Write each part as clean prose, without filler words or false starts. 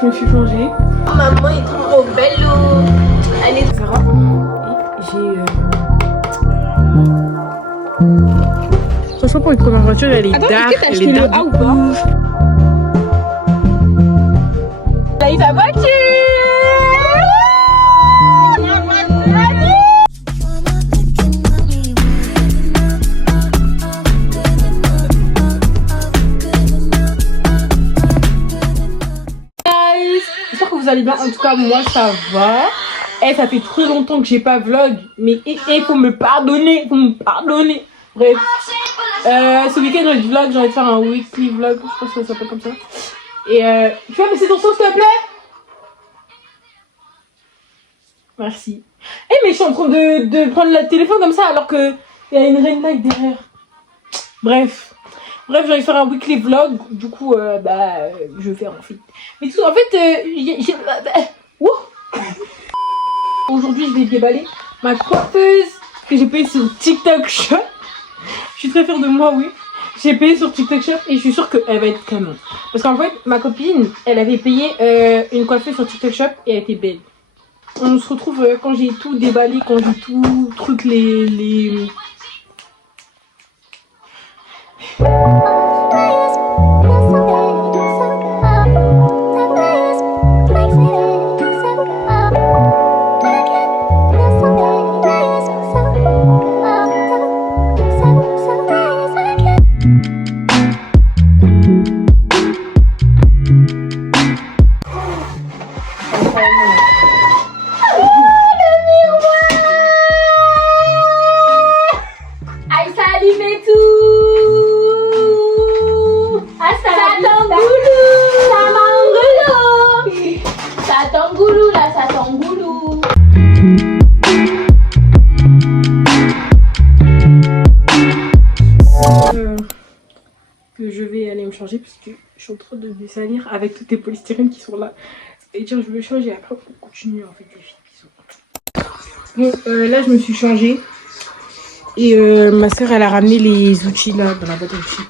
je me suis changée. Maman est trop belle. Elle est Sarah. J'ai. Franchement, pour une première voiture, elle est dark. Est-ce que t'as Elle acheté est le dark A de ou pas? ouf. Elle a eu sa voiture. J'espère que vous allez bien. En tout cas, moi, ça va. Eh, ça fait trop longtemps que j'ai pas vlog. Mais faut me pardonner. Faut me pardonner. Bref. Ce week-end, j'ai envie de vlog. J'ai envie de faire un weekly vlog. Je pense que ça s'appelle comme ça. Et tu vas baisser ton son, s'il te plaît? Merci. Eh, mais je suis en train de prendre le téléphone comme ça alors que il y a une ring light derrière. Bref, j'ai envie de faire un weekly vlog. Du coup, je vais faire en fait. Mais tout, en fait, aujourd'hui, je vais déballer ma coiffeuse que j'ai payée sur TikTok Shop. Je suis très fière de moi, oui. J'ai payé sur TikTok Shop et je suis sûre qu'elle va être canon. Parce qu'en fait, ma copine, elle avait payé une coiffeuse sur TikTok Shop et elle était belle. On se retrouve quand j'ai tout déballé, quand j'ai tout truc les... Que je vais aller me changer parce que je suis en train de me salir avec toutes les polystyrènes qui sont là. C'est-à-dire je me change et après on continue en fait les filles qui sont... Bon là je me suis changée et ma soeur elle a ramené les outils là dans la boîte à outils.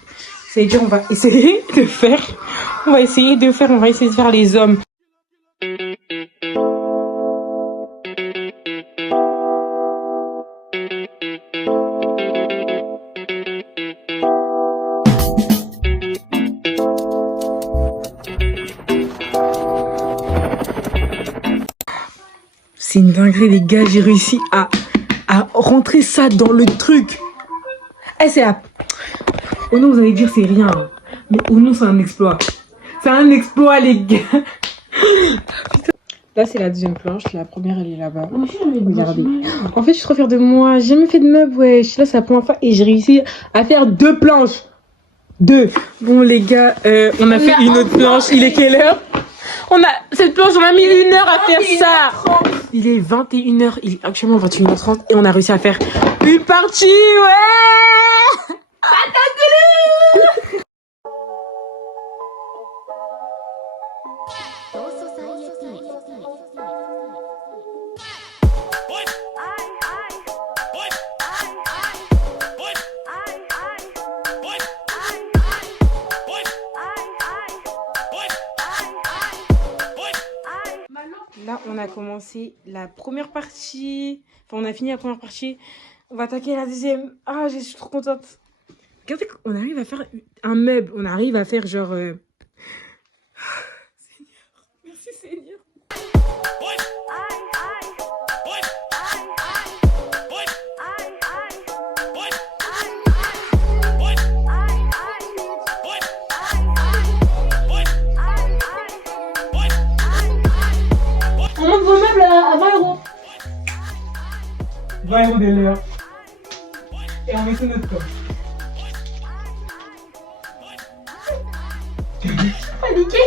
C'est-à-dire on va essayer de faire les hommes. C'est une dinguerie les gars, j'ai réussi à rentrer ça dans le truc. Eh c'est à... Oh non, vous allez dire c'est rien. Mais oh non, c'est un exploit. C'est un exploit les gars. Là c'est la deuxième planche, la première elle est là-bas. Regardez. En fait je suis trop fière de moi, j'ai jamais fait de meubles, wesh. Là c'est la première fois et j'ai réussi à faire 2 planches. 2. Bon les gars, on a fait une autre planche, il est quelle heure? Cette planche, on a mis 1 heure à faire ça. Il est 21h, il est actuellement 21h30 et on a réussi à faire une partie, ouais. Là, on a commencé la première partie. Enfin, on a fini la première partie. On va attaquer la deuxième. Ah, je suis trop contente. Regardez qu'on arrive à faire un meuble. On arrive à faire genre... Seigneur. Merci Seigneur. On monte vos meubles à 20 €. 20 € de l'heure. Et on met sur notre corps. Paniqué.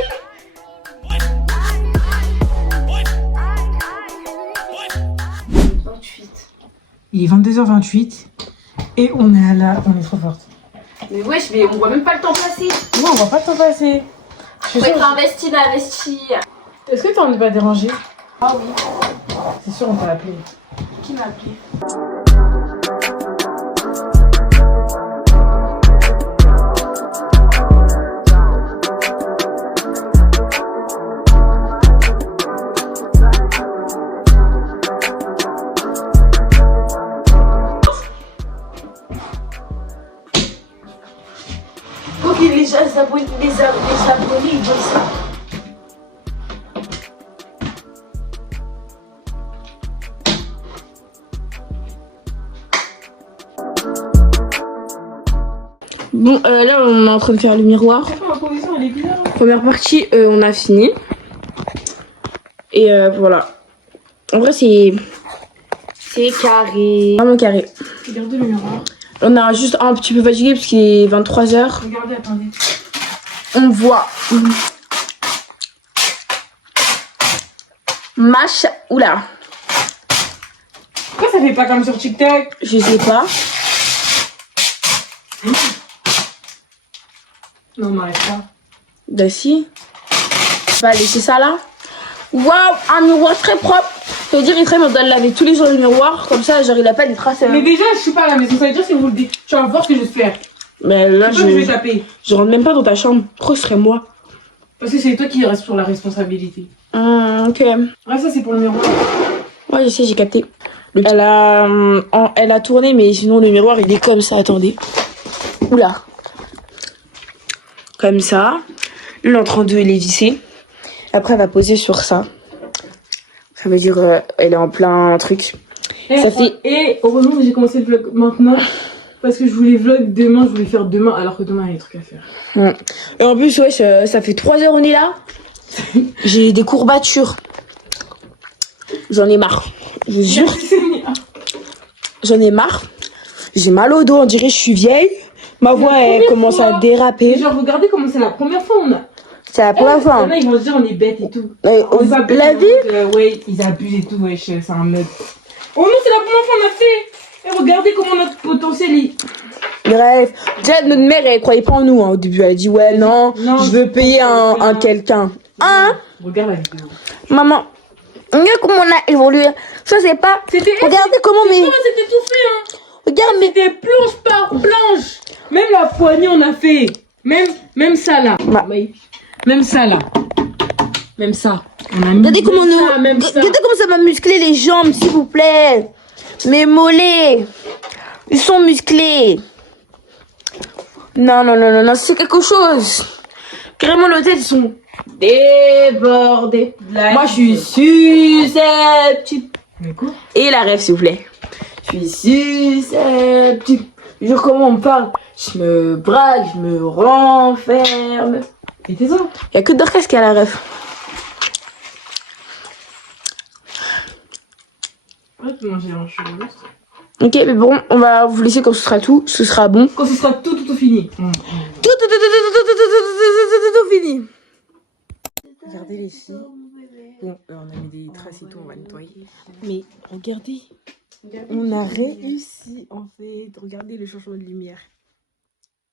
Il est 22h28 et on est là, on est trop forte. Mais wesh, mais on voit même pas le temps passer. Non, on voit pas le temps passer. Faut être investi d'investi. Est-ce que t'en es pas dérangé? Ah oui. C'est sûr, on t'a appelé. Qui m'a appelé? abonnés, ils veulent ça. Bon, là, on est en train de faire le miroir. Première partie, on a fini. Et voilà. En vrai, c'est carré. Vraiment carré. Regardez le miroir. On a juste un petit peu fatigué parce qu'il est 23h. Regardez, attendez. On voit. Oula. Pourquoi ça fait pas comme sur TikTok? Je sais pas. Non, on n'arrête pas. Bah si. On va laisser ça là. Waouh, un miroir très propre. Ça veut dire il on doit le laver tous les jours le miroir. Comme ça, genre il a pas des traces. Mais déjà, je suis pas à la maison. Ça veut dire si vous le dites, tu vas voir ce que je vais faire. Mais là, je vais taper. Je rentre même pas dans ta chambre. Pourquoi ce serait moi? Parce que c'est toi qui reste sur la responsabilité. Ok. Ouais, ça c'est pour le miroir. Ouais, je sais, j'ai capté. Elle a tourné, mais sinon le miroir il est comme ça. Attendez. Oula. Comme ça. L'entre deux, il est vissé. Après, elle va poser sur ça. Ça veut dire elle est en plein truc. Et heureusement que j'ai commencé le vlog maintenant. Parce que je voulais vlog demain, je voulais faire demain, alors que demain il y a des trucs à faire. Et en plus, ouais, ça fait 3 heures on est là. J'ai des courbatures. J'en ai marre. Je jure. J'en ai marre. J'ai mal au dos, on dirait que je suis vieille. Ma voix, elle commence à déraper. Genre, regardez comment c'est la première fois on a. C'est la première fois. Là, ils vont se dire on est bêtes et tout. La vie ouais, ils abusent et tout, ouais, c'est un meuble. Oh non, c'est la première fois qu'on a fait. Et regardez comment notre potentiel est. Bref, déjà notre mère elle croyait pas en nous au début. Elle a dit ouais non je veux payer un quelqu'un. Hein? Regarde la vidéo. Maman, regarde comment on a évolué. Je sais pas. Regardez comment mais. C'était tout fait hein. Regarde mais. C'était planche par planche. Même la poignée on a fait. Même ça là. Même ça là. Même ça. Regardez comment regardez comment ça m'a musclé les jambes s'il vous plaît. Mes mollets. Ils sont musclés. Non, c'est quelque chose. Carrément, les têtes sont débordées. Moi, je suis susceptible. Mais quoi? Et la rêve, s'il vous plaît. Je suis susceptible. Je jure comment on parle. Je me braque, je me renferme. Et t'es ça? Y'a que Dorcas qui a la rêve. Ouais, tu manges un cheveu. Ok, mais bon, on va vous laisser quand ce sera tout. Ce sera bon. Quand ce sera tout fini. Tout fini. Regardez les filles. Bon, on a mis des traces et tout, on va nettoyer. Mais regardez, on a réussi en fait. Regardez le changement de lumière.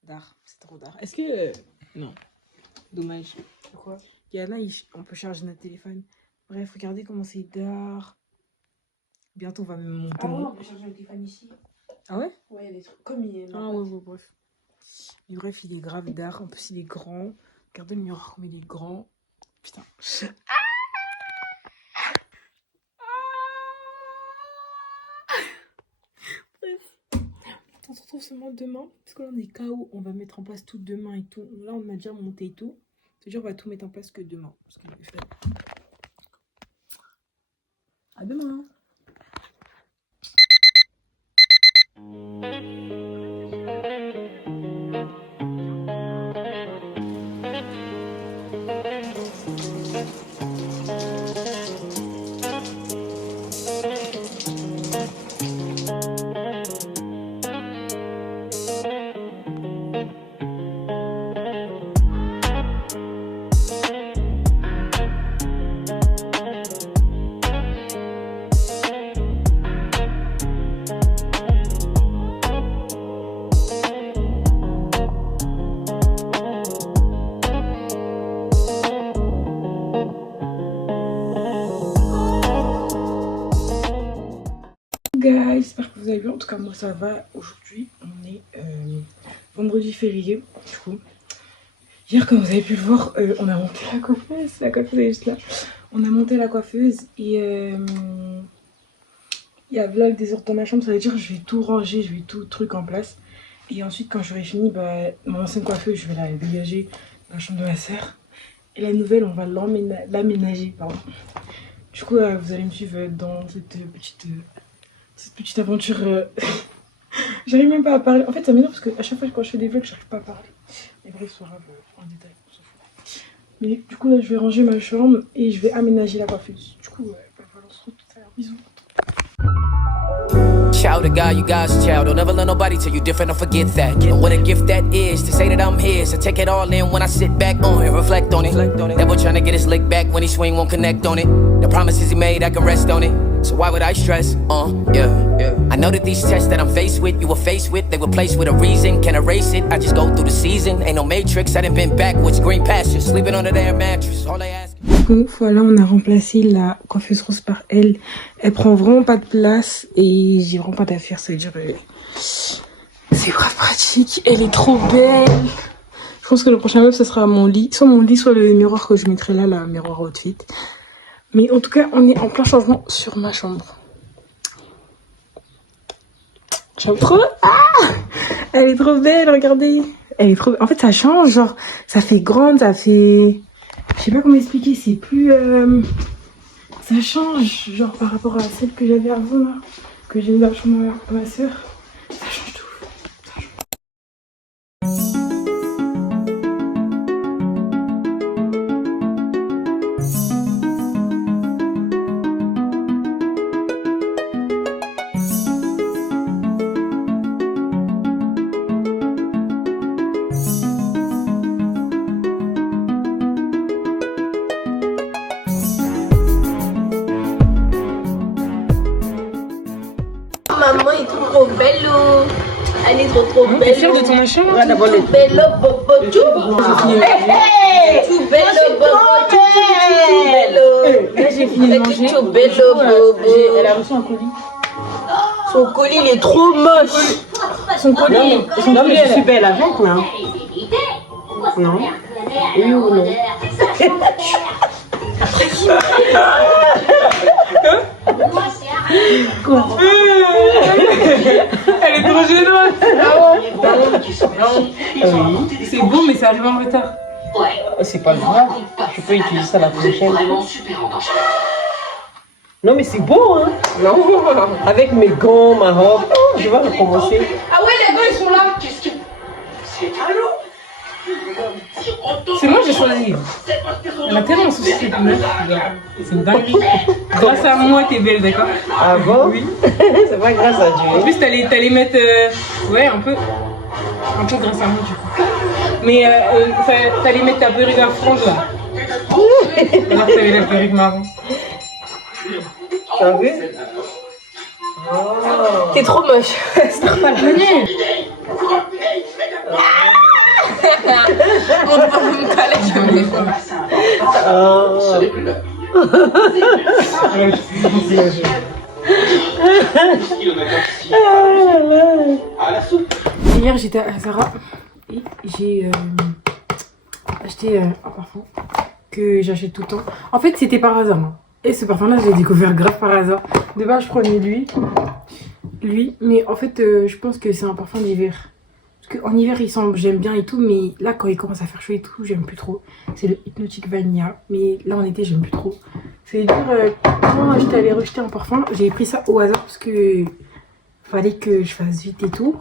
D'art, c'est trop d'art. Est-ce que... Non. Dommage. Pourquoi? Il y en a, on peut charger notre téléphone. Bref, regardez comment c'est d'art. Bientôt, on va même monter. Ah ouais, on peut charger le téléphone ici. Ah ouais? Ouais, il y a des trucs comme il est. Ah ouais, bref. Mais bref, il est grave d'art. En plus, il est grand. Regardez le miroir comme il est grand. Putain. Bref. On se retrouve seulement demain. Parce que là, on est KO. On va mettre en place tout demain et tout. Là, on a déjà monté et tout. C'est-à-dire, on va tout mettre en place que demain. Parce qu'on est fait. À demain. Guys, j'espère que vous allez bien. En tout cas, moi ça va. Aujourd'hui, on est vendredi férié. Du coup, hier, comme vous avez pu le voir, on a monté la coiffeuse. La coiffeuse est juste là. On a monté la coiffeuse et il y a vlog des heures dans ma chambre. Ça veut dire que je vais tout ranger, je vais tout truc en place. Et ensuite, quand j'aurai fini, bah, mon ancienne coiffeuse, je vais la dégager. la chambre de ma soeur. Et la nouvelle, on va l'aménager, pardon. Du coup, vous allez me suivre dans cette petite aventure. J'arrive même pas à parler. En fait, ça m'énerve parce qu'à chaque fois quand je fais des vlogs, j'arrive pas à parler. Mais bref, c'est grave, en détail, on s'en fout. Mais du coup, là, je vais ranger ma chambre et je vais aménager la coiffeuse. Du coup, voilà, on se retrouve tout à l'heure. Bisous. Child of God, you God's child. Don't ever let nobody tell you different, don't forget that. And what a gift that is, to say that I'm his. I take it all in when I sit back on it, reflect on it. Devil trying to get his lick back when he swing, won't connect on it. The promises he made, I can rest on it. So why would I stress? Yeah. I know that these tests that I'm faced with, you were faced with, they were placed with a reason. Can't erase it, I just go through the season. Ain't no matrix, I done been backwards, green pastures, sleeping under their mattress. All they ask. Donc voilà, on a remplacé la coiffeuse rose par elle. Elle prend vraiment pas de place et j'ai vraiment pas d'affaires, ça veut dire c'est grave pratique. Elle est trop belle. Je pense que le prochain meuble, ce sera mon lit. Soit mon lit, soit le miroir que je mettrai là, la miroir outfit. Mais en tout cas, on est en plein changement sur ma chambre. J'aime trop. Ah, elle est trop belle, regardez. Elle est trop. En fait, ça change, genre, ça fait grande, ça fait. Je sais pas comment expliquer, c'est plus. Ça change, genre par rapport à celle que j'avais avant là, que j'ai mis dans la chambre à ma soeur. Ça change tout. Ça change. Maman est trop belle. Elle est trop T'es belle. fière de ton machin là, Tout belle, bobo, tout. Hey, tout belle, bobo, tout belle. Là j'ai fini de manger. Tout belle, bobo. Elle a reçu un colis. Son colis il est trop moche. Son colis. Non, mais je suis belle avec, non? Non? Oui ou non? Quoi? Elle est trop gênante. Oui. C'est beau mais ça arrive en retard. C'est pas grave. Je peux utiliser ça la prochaine. Non, mais c'est beau, hein? Non. Avec mes gants, ma robe. Oh, je vais recommencer. Ah ouais, les gars ils sont là. C'est moi j'ai choisi. Elle a tellement souci de meuf. C'est une dinguerie. Grâce à moi t'es belle, d'accord? Ah bon? Oui. C'est pas grâce à En Dieu. plus t'allais mettre ouais un peu grâce à moi du coup. Mais t'allais mettre ta perruque à frange là. Alors que t'avais la perruque marron. T'as vu? T'es trop moche. C'est normal. On va me caler jamais. Hier j'étais à Zara et j'ai acheté un parfum que j'achète tout le temps. En fait c'était par hasard. Hein. Et ce parfum là je l'ai découvert grave par hasard. De base je prenais lui, mais en fait je pense que c'est un parfum d'hiver. Parce qu'en hiver il sent, j'aime bien et tout, mais là quand il commence à faire chaud et tout j'aime plus trop. C'est le Hypnotic Vanilla, mais là en été j'aime plus trop. C'est dire quand j'étais allée rejeter un parfum, j'ai pris ça au hasard parce que fallait que je fasse vite et tout.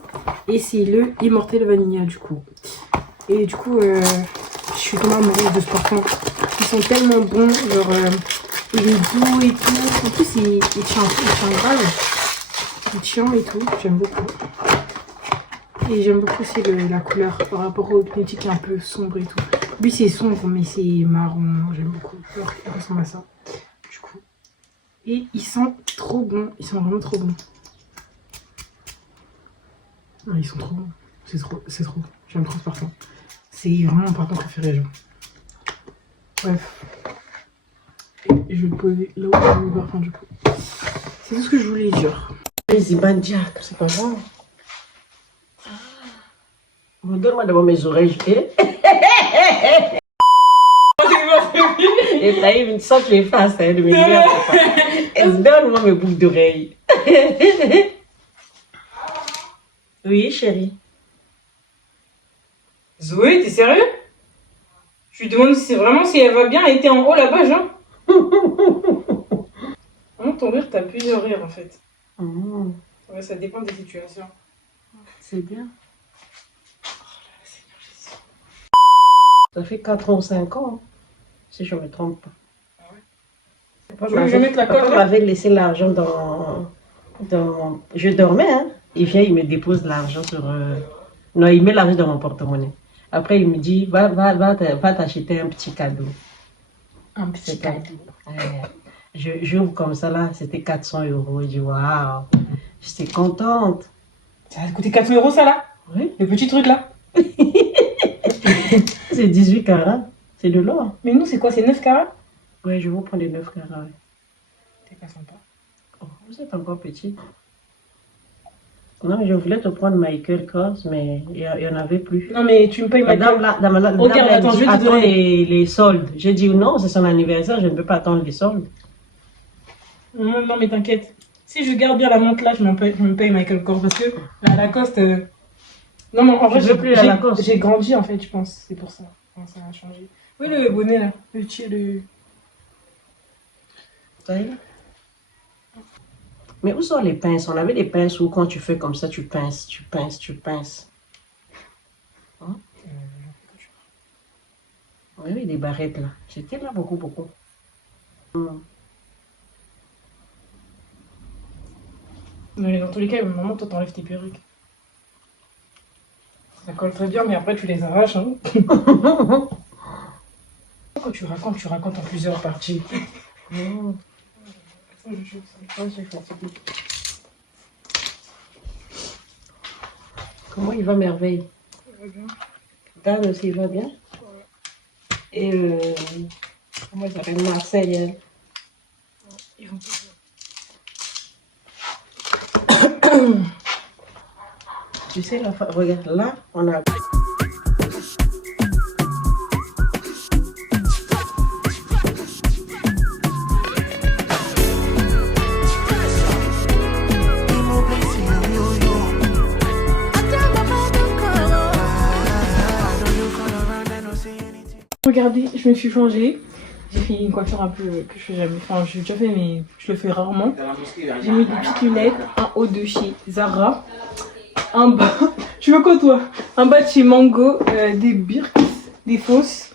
Et c'est le Immortel Vanilla du coup. Et du coup je suis tombée amoureuse de ce parfum. Ils sont tellement bons, genre il est doux et tout. En plus il tient grave. Il tient et tout, j'aime beaucoup. Et j'aime beaucoup aussi la couleur par rapport au Hypnotic un peu sombre et tout. Lui c'est sombre mais c'est marron, j'aime beaucoup. Alors, il ressemble à ça. Du coup. Et ils sont trop bons, ils sont vraiment trop bons. Ah, ils sont trop bons, c'est trop. J'aime trop ce parfum. C'est vraiment mon parfum préféré, genre. Bref. Et je vais le poser là où j'ai mis le parfum du coup. C'est tout ce que je voulais dire. C'est pas Jack, c'est pas grave. Donne-moi d'abord mes oreilles. Et t'as eu une sorte de face, hein, de mes oreilles. Donne-moi mes boucles d'oreilles. Oui, chérie. Zoé, t'es sérieux? Je lui demande si elle va bien. Elle était en haut là-bas, genre. Vraiment, ton rire, t'as plusieurs rires en fait. Ouais, ça dépend des situations. C'est bien. Ça fait 4 ans ou 5 ans, hein, si je ne me trompe pas. Je vais mettre la colle. Papa m'avait laissé l'argent dans... Je dormais, hein. Il vient, il me dépose l'argent sur... Non, il met l'argent dans mon porte-monnaie. Après, il me dit, va t'acheter un petit cadeau. Un petit cadeau. J'ouvre comme ça, là, c'était 400 €. Je dis, waouh, j'étais contente. Ça va coûter 400 € ça là? Oui. Le petit truc là? C'est 18 carats. C'est de l'or. Mais nous, c'est quoi? C'est 9 carats? Oui, je vous prends les 9 carats. Ouais. T'es pas sympa. Oh, vous êtes encore petit. Non, je voulais te prendre Michael Kors, mais il n'y en avait plus. Non, mais tu me payes Madame, Regarde, attends, je vais te attends donner. les soldes. J'ai dit non, c'est son anniversaire, je ne peux pas attendre les soldes. Non, mais t'inquiète. Si je garde bien la montre là, je me paye Michael Kors parce que la Lacoste. Non, mais en vrai, j'ai grandi en fait, je pense. C'est pour ça. Non, ça a changé. Oui, le bonnet là. Le petit. Ça y est. Mais où sont les pinces? On avait des pinces où quand tu fais comme ça, tu pinces. Hein? Oui, des barrettes là. J'étais là beaucoup. Non, mais dans tous les cas, maman, toi, t'enlèves tes perruques. Ça colle très bien, mais après, tu les arraches. Hein. Quand tu racontes en plusieurs parties. Comment il va, Merveille? Il va bien. Dan aussi, il va bien? Et comment il s'appelle? Marcel, elle. Ils vont pas bien. Tu sais, regarde, là, on a... Regardez, je me suis changée. J'ai fait une coiffure un peu que je fais jamais. Enfin, j'ai déjà fait, mais je le fais rarement. J'ai mis des petites lunettes, un haut de chez Zara, un bas. Tu veux quoi, toi? Un bas de chez Mango, des birks, des fausses.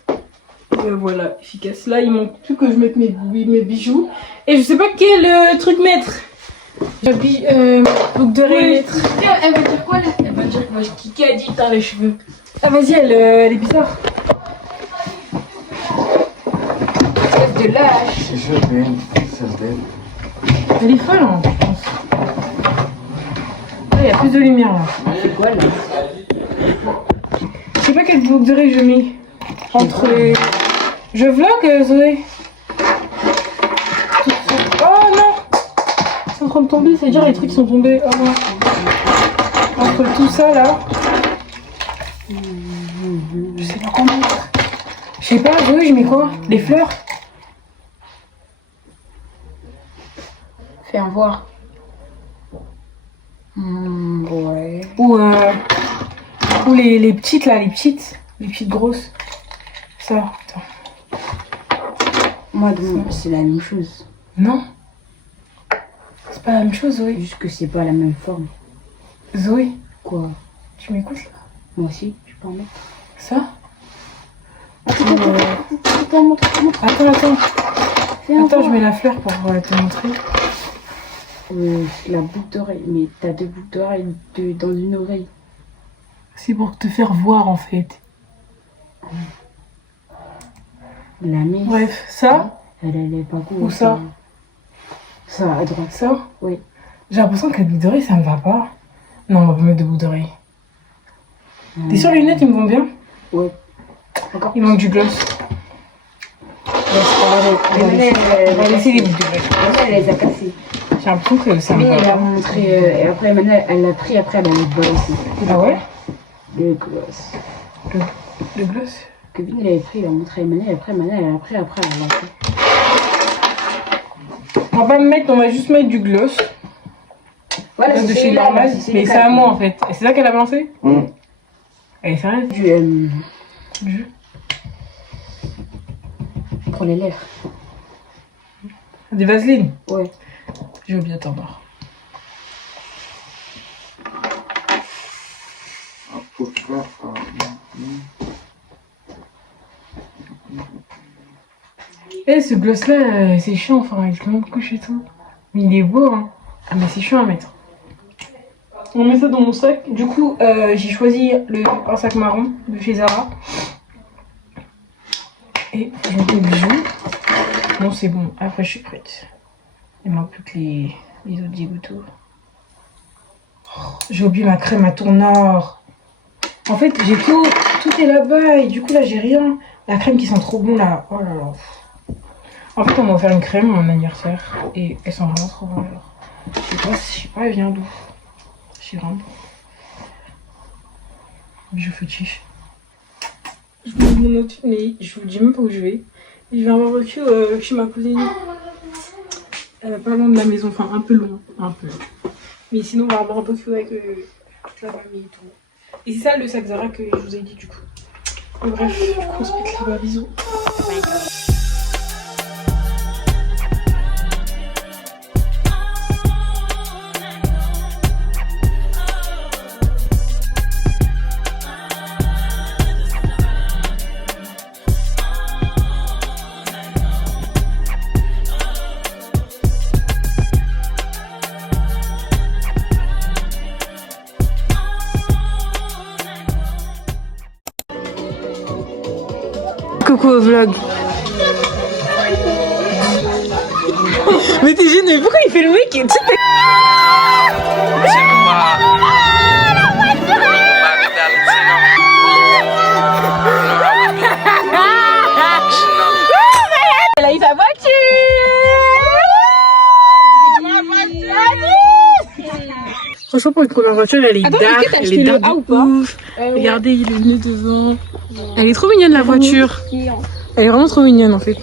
Voilà, efficace. Là, il manque plus que je mette mes bijoux. Et je sais pas quel truc mettre. Boucle d'oreille mettre. Elle va dire quoi là? Elle va dire que moi, qui a dit t'as les cheveux? Ah, vas-y, elle est bizarre. De lâche. Elle est folle, hein, je pense. Il y a plus de lumière là. C'est quoi là? Je sais pas quelle boucle d'oreille je mets. Entre les... Je vlog, Zoé. Oh non! C'est en train de tomber, c'est-à-dire les trucs sont tombés. Oh non. Entre tout ça là. Je sais pas comment mettre. Je sais pas, Zoé, je mets quoi? Les fleurs? Fais voir. Ouais. Ou les petites là, les petites grosses. Ça, attends. Moi, c'est la même chose. Non. C'est pas la même chose, Zoé. Juste que c'est pas la même forme. Zoé, Quoi? tu m'écoutes là? Moi aussi, je peux en mettre. Ça? Attends, montre. Attends. Fais un Attends, je voir. mets la fleur pour te montrer. La boucle d'oreille, mais t'as 2 boucles d'oreille dans une oreille. C'est pour te faire voir en fait. La mienne. Bref, ça, Elle est pas cool. Où ça? Ça, à droite. ça. Oui. J'ai l'impression que les boucles d'oreilles ça me va pas. Non, on va pas mettre de boucles d'oreilles. T'es sûr les lunettes ils me vont bien? Ouais. Encore. Il manque du gloss. On va laisser les boucles d'oreilles. Elle les a cassées. J'ai l'impression que ça me Mais va elle a pas. montré, et après, maintenant, elle l'a pris, après, elle a mis le aussi. Ah ouais? Le gloss. Le gloss? Kevin, elle avait pris, il a montré à Manel, après, Manel, elle a pris, après, elle l'a pris. On va juste mettre du gloss. Voilà, De chez normal, mais c'est à moi en fait. Et c'est ça qu'elle a balancé? Elle est sérieuse? Du, Du- pour les lèvres. Des vaselines? Ouais. Je veux bien t'endormir. Eh, ce gloss là, c'est chiant, enfin, il te manque couche et tout. Mais il est beau, hein. Ah, mais c'est chiant à mettre. On met ça dans mon sac. Du coup, j'ai choisi un sac marron de chez Zara. Et je mets les bijoux. Non, c'est bon. Après, je suis prête. Il manque plus que les autres dégoûtants. Oh, j'ai oublié ma crème à tourneur. En fait, j'ai tout est là-bas et du coup là j'ai rien. La crème qui sent trop bon là. Oh là là. En fait, on m'a offert une crème à mon anniversaire et elle sent vraiment trop bon alors. Je sais pas, elle vient d'où. Je sais vraiment pas. Bijou fétiche. Je vous dis mon autre, mais je vous dis même pas où je vais. Je vais à un barbecue chez ma cousine. Pas loin de la maison, enfin un peu loin. Un peu. Mais sinon, on va à un barbecue avec toute la famille et tout. Et c'est ça le sac Zara que je vous ai dit du coup. Bref, du coup on se pète là-bas, bisous. Coucou au vlog. Mais t'es gêné, pourquoi il fait le mec? Elle a eu sa voiture. Franchement, pour une première voiture, elle est dark. Elle est dark de ouf. Regardez, il est venu devant. Elle est trop mignonne la voiture. Elle est vraiment trop mignonne en fait.